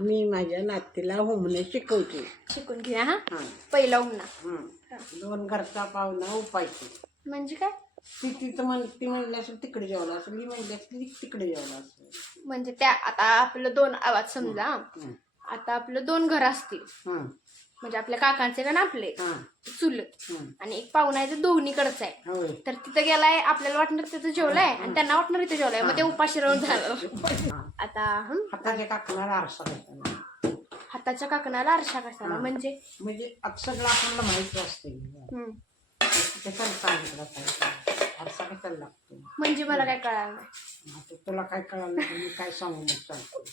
मी माझ्या नातीला हुमणे शिकवते. शिकून घ्या हा. हा. पहिला उमना. दोन घरचा पाहुणा उपायची. म्हणजे काय? ती म्हणली असेल तिकडे जेवला असेल, मी म्हणली असेल तिकडे जेवला असेल. म्हणजे त्या आता आपलं दोन आवाज समजा. आता आपलं दोन घर असतील, म्हणजे आपल्या काकांचे का ना आपले चुलत, आणि एक पाहुणा आहे दोन्हीकडच आहे. तर तिथं गेलाय, आपल्याला वाटणार तिथं जेवलाय आणि त्यांना वाटणार इथं जेवलाय, मग ते उपाशी राहून झालं. आता हाताच्या काकणाला आरसा कशाला? हाताच्या काकणाला आरसा कशाला? म्हणजे सगळं आपल्याला माहिती असते. कशाला सांगितलं आरसा कशाला लागतो? म्हणजे मला काय कळालं नाही. तुला काय कळालं नाही, मी काय सांगू मग सांगतो.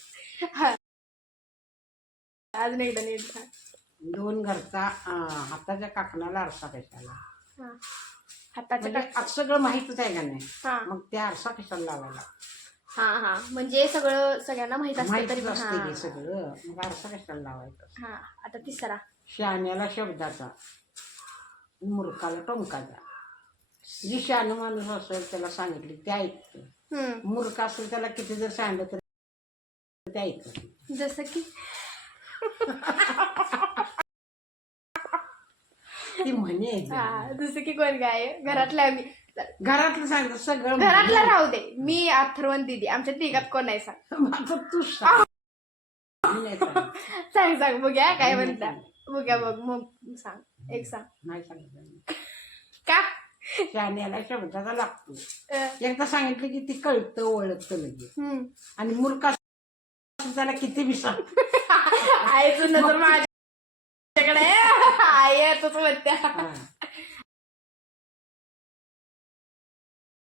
अजून एकदा नीट सांग. दोन घरचा हाताच्या काकणाला आरसा कशाला? हाताच्या सगळं माहितच आहे का नाही, मग त्या आरसा कशाला लावायला? हा म्हणजे सगळं सगळ्यांना माहित असतं तरी असते सगळं, मग आरसा कशाला लावायचा? आता तिसरा. शहाण्याला शब्दाचा, मूर्खाला टोमकाचा. जी शहाणा माणूस असेल त्याला सांगितले ते ऐकतं. मूर्ख असेल त्याला किती जर सांगितलं तर ते ऐकतं. जसं की ती म्हणे जसं की कोण काय घरातल्या घरातलं सांगत सगळं. घरातला राहू दे, मी अथर्वन दीदी, आमच्या तिघात कोण आहे सांग. तू सांग. सांग बघ्या काय म्हणता. बघ्या बघ मग सांग, एक सांग. नाही सांगितलं का? शहाण्याला शब्दाचा लागतो. एकदा सांगितलं की ती कळतं ओळखतं लगेच. आणि मूर्ख त्याला किती बी सांग. आईचं नजर माझ्याकडे आहे, आई आहे तोच म्हणत्या.